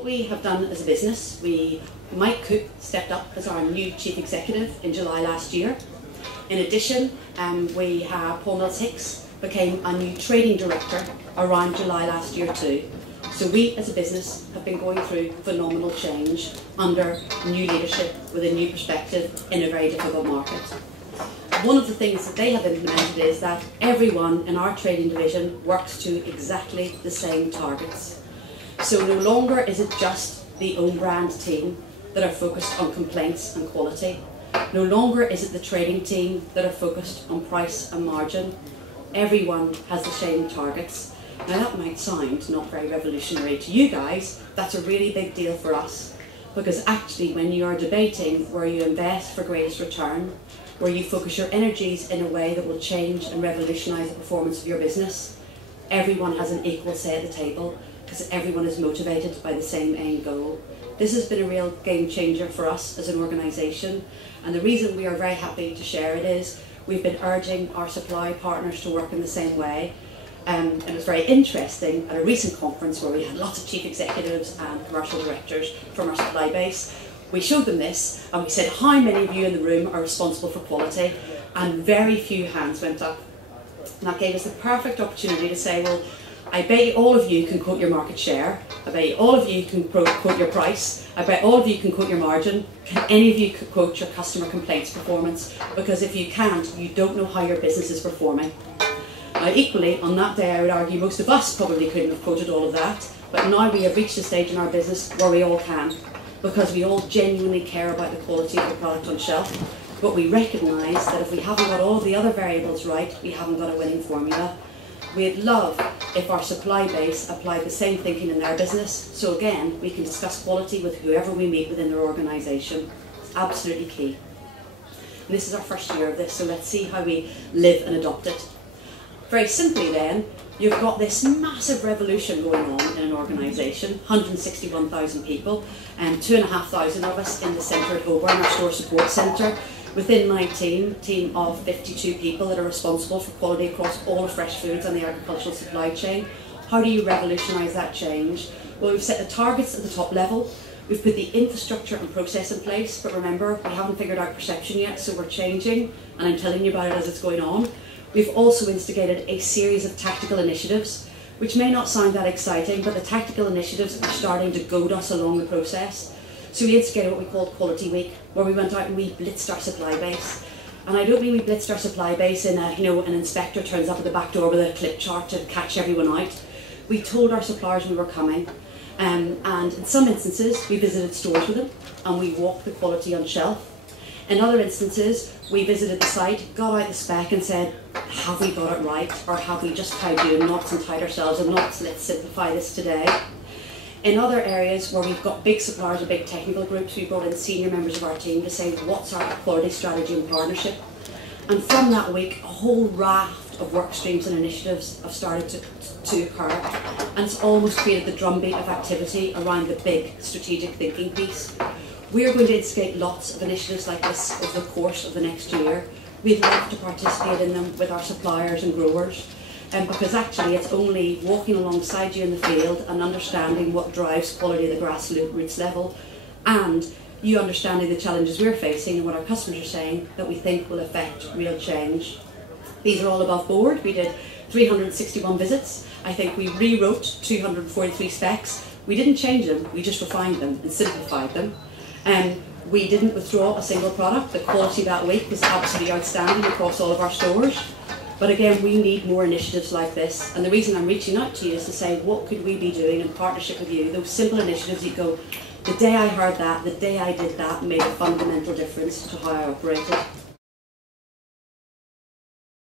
what we have done as a business, Mike Cook stepped up as our new Chief Executive in July last year. In addition, we have Paul Mills-Hicks became a new Trading Director around July last year too. So we as a business have been going through phenomenal change under new leadership with a new perspective in a very difficult market. One of the things that they have implemented is that everyone in our trading division works to exactly the same targets. So no longer is it just the own brand team that are focused on complaints and quality. No longer is it the trading team that are focused on price and margin. Everyone has the same targets. Now that might sound not very revolutionary to you guys, that's a really big deal for us. Because actually when you are debating where you invest for greatest return, where you focus your energies in a way that will change and revolutionise the performance of your business, everyone has an equal say at the table because everyone is motivated by the same end goal. This has been a real game changer for us as an organisation, and the reason we are very happy to share it is we've been urging our supply partners to work in the same way. And it was very interesting at a recent conference where we had lots of chief executives and commercial directors from our supply base. We showed them this and we said, how many of you in the room are responsible for quality? And very few hands went up. And that gave us the perfect opportunity to say, well, I bet you all of you can quote your market share. I bet you all of you can quote your price. I bet all of you can quote your margin. Can any of you quote your customer complaints performance? Because if you can't, you don't know how your business is performing. Now equally, on that day I would argue most of us probably couldn't have quoted all of that, but now we have reached a stage in our business where we all can, because we all genuinely care about the quality of the product on shelf, but we recognise that if we haven't got all the other variables right, we haven't got a winning formula. We'd love if our supply base applied the same thinking in their business, so again, we can discuss quality with whoever we meet within their organisation. It's absolutely key. And this is our first year of this, so let's see how we live and adopt it. Very simply then, you've got this massive revolution going on in an organisation, 161,000 people, and 2,500 of us in the centre at Holborn, our store support centre. Within my team of 52 people that are responsible for quality across all of fresh foods and the agricultural supply chain. How do you revolutionise that change? Well, we've set the targets at the top level, we've put the infrastructure and process in place, but remember, we haven't figured out perception yet, so we're changing, and I'm telling you about it as it's going on. We've also instigated a series of tactical initiatives, which may not sound that exciting, but the tactical initiatives are starting to goad us along the process. So we instigated what we called Quality Week, where we went out and we blitzed our supply base. And I don't mean we blitzed our supply base in a, an inspector turns up at the back door with a clip chart to catch everyone out. We told our suppliers we were coming, and in some instances we visited stores with them and we walked the quality on shelf. In other instances, we visited the site, got out the spec and said, have we got it right, or have we just tied doing knots and tied ourselves in knots? Let's simplify this today. In other areas where we've got big suppliers or big technical groups, we brought in senior members of our team to say, what's our quality strategy and partnership? And from that week, a whole raft of work streams and initiatives have started to occur, and it's almost created the drumbeat of activity around the big strategic thinking piece. We are going to instigate lots of initiatives like this over the course of the next year. We'd love to participate in them with our suppliers and growers, because actually it's only walking alongside you in the field and understanding what drives quality at the grassroots level, and you understanding the challenges we're facing and what our customers are saying that we think will affect real change. These are all above board. We did 361 visits. I think we rewrote 243 specs. We didn't change them, we just refined them and simplified them. We didn't withdraw a single product. The quality that week was absolutely outstanding across all of our stores. But again, we need more initiatives like this. And the reason I'm reaching out to you is to say, what could we be doing in partnership with you? Those simple initiatives you go, the day I heard that, the day I did that made a fundamental difference to how I operated.